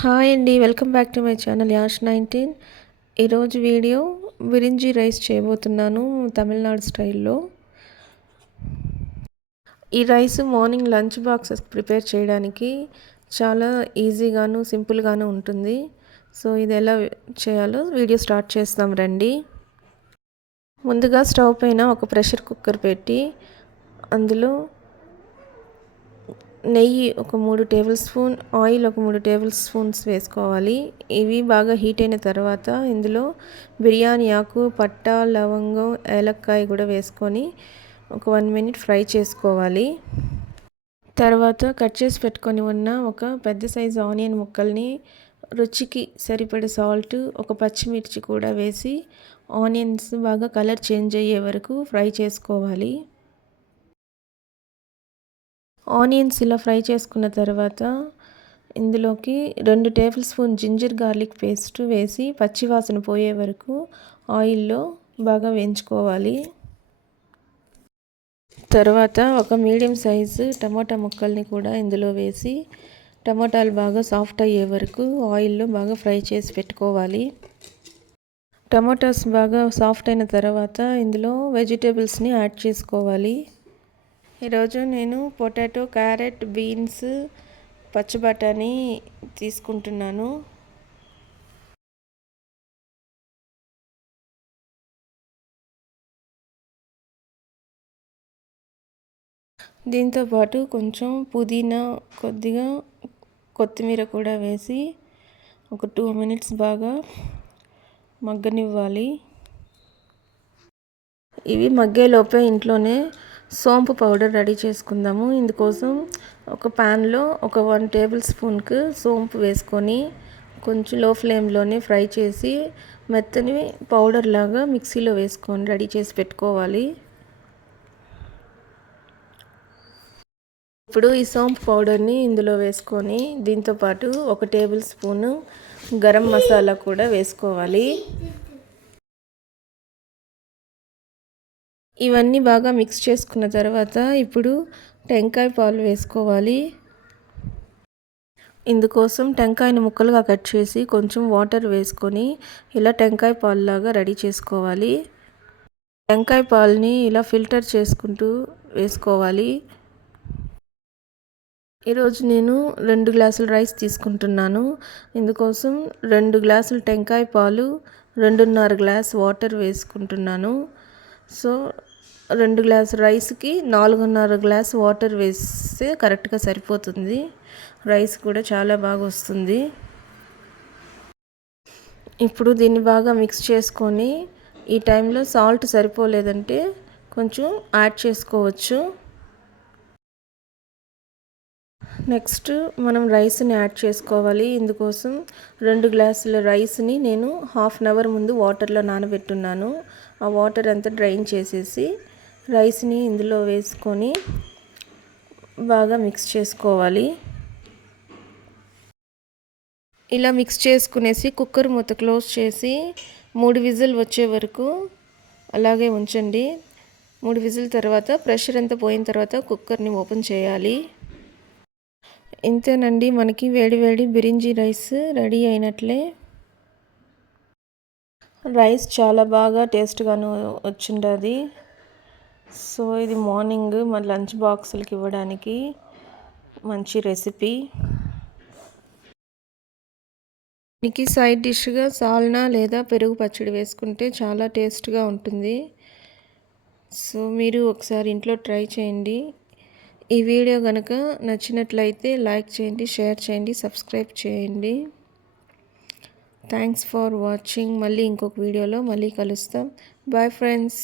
Hi అండి, welcome back to my channel Yash 19. ఈరోజు video birinji rice చేయబోతున్నాను తమిళనాడు స్టైల్లో. ఈ rice morning lunch boxes prepare చేయడానికి చాలా ఈజీగాను సింపుల్గాను ఉంటుంది. సో ఇది ఎలా చేయాలో వీడియో స్టార్ట్ చేస్తాం రండి. ముందుగా స్టవ్ పైన ఒక ప్రెషర్ కుక్కర్ పెట్టి అందులో నెయ్యి ఒక 3 టేబుల్ స్పూన్, ఆయిల్ ఒక 3 టేబుల్ స్పూన్స్ వేసుకోవాలి. ఇవి బాగా హీట్ అయిన తర్వాత ఇందులో బిర్యానీ ఆకు, పట్టా, లవంగం, ఏలక్కాయ కూడా వేసుకొని ఒక 1 మినిట్ ఫ్రై చేసుకోవాలి. తర్వాత కట్ చేసి పెట్టుకొని ఉన్న ఒక పెద్ద సైజు ఆనియన్ ముక్కల్ని, రుచికి సరిపడే సాల్ట్, ఒక పచ్చిమిర్చి కూడా వేసి ఆనియన్స్ బాగా కలర్ చేంజ్ అయ్యే వరకు ఫ్రై చేసుకోవాలి. ఆనియన్స్ ఇలా ఫ్రై చేసుకున్న తర్వాత ఇందులోకి 2 tablespoon ginger garlic paste వేసి పచ్చివాసన పోయే వరకు ఆయిల్లో బాగా వేయించుకోవాలి. తర్వాత ఒక మీడియం సైజు టమాటా ముక్కల్ని కూడా ఇందులో వేసి టమాటాలు బాగా సాఫ్ట్ అయ్యే వరకు ఆయిల్లో బాగా ఫ్రై చేసి పెట్టుకోవాలి. టమాటాస్ బాగా సాఫ్ట్ అయిన తర్వాత ఇందులో వెజిటేబుల్స్ని యాడ్ చేసుకోవాలి. ఈరోజు నేను పొటాటో, క్యారెట్, బీన్స్, పచ్చి బఠానీ తీసుకుంటున్నాను. దీంతోపాటు కొంచెం పుదీనా, కొద్దిగా కొత్తిమీర కూడా వేసి ఒక 2 మినిట్స్ బాగా మగ్గనివ్వాలి. ఇవి మగ్గేలోపే ఇంట్లోనే సోంపు పౌడర్ రెడీ చేసుకుందాము. ఇందుకోసం ఒక ప్యాన్లో ఒక 1 టేబుల్ స్పూన్కి సోంపు వేసుకొని కొంచెం లో ఫ్లేమ్లోనే ఫ్రై చేసి మెత్తని పౌడర్ లాగా మిక్సీలో వేసుకొని రెడీ చేసి పెట్టుకోవాలి. ఇప్పుడు ఈ సోంపు పౌడర్ని ఇందులో వేసుకొని దీంతోపాటు 1 టేబుల్ స్పూను గరం మసాలా కూడా వేసుకోవాలి. ఇవన్నీ బాగా మిక్స్ చేసుకున్న తర్వాత ఇప్పుడు టెంకాయ పాలు వేసుకోవాలి. ఇందుకోసం టెంకాయని ముక్కలుగా కట్ చేసి కొంచెం వాటర్ వేసుకొని ఇలా టెంకాయ పాలులాగా రెడీ చేసుకోవాలి. టెంకాయ పాలని ఇలా ఫిల్టర్ చేసుకుంటూ వేసుకోవాలి. ఈరోజు నేను 2 గ్లాసుల రైస్ తీసుకుంటున్నాను. ఇందుకోసం 2 గ్లాసులు టెంకాయ పాలు, 2.5 గ్లాస్ వాటర్ వేసుకుంటున్నాను. సో 2 గ్లాసు రైస్కి 4.5 గ్లాస్ వాటర్ వేస్తే కరెక్ట్గా సరిపోతుంది. రైస్ కూడా చాలా బాగా వస్తుంది. ఇప్పుడు దీన్ని బాగా మిక్స్ చేసుకొని ఈ టైంలో సాల్ట్ సరిపోలేదంటే కొంచెం యాడ్ చేసుకోవచ్చు. నెక్స్ట్ మనం రైస్ని యాడ్ చేసుకోవాలి. ఇందుకోసం 2 గ్లాసుల రైస్ని నేను హాఫ్ అన్ అవర్ ముందు వాటర్లో నానబెట్టున్నాను. ఆ వాటర్ అంతా డ్రైన్ చేసేసి రైస్ని ఇందులో వేసుకొని బాగా మిక్స్ చేసుకోవాలి. ఇలా మిక్స్ చేసుకునేసి కుక్కర్ మూత క్లోజ్ చేసి 3 విజిల్ వచ్చే వరకు అలాగే ఉంచండి. 3 విజిల్ తర్వాత ప్రెషర్ అంతా పోయిన తర్వాత కుక్కర్ని ఓపెన్ చేయాలి. ఇంతేనండి, మనకి వేడి బిరింజి రైస్ రెడీ అయినట్లే. రైస్ చాలా బాగా టేస్ట్గాను వచ్చిండది. సో ఇది మార్నింగ్ మన లంచ్ బాక్సులకి ఇవ్వడానికి మంచి రెసిపీ. దీనికి సైడ్ డిష్గా సాల్నా లేదా పెరుగు పచ్చడి వేసుకుంటే చాలా టేస్ట్గా ఉంటుంది. సో మీరు ఒకసారి ఇంట్లో ట్రై చేయండి. ఈ వీడియో కనుక నచ్చినట్లయితే లైక్ చేయండి, షేర్ చేయండి, సబ్స్క్రైబ్ చేయండి. Thanks for watching. మళ్ళీ ఇంకొక వీడియోలో మళ్ళీ కలుస్తాం. Bye friends.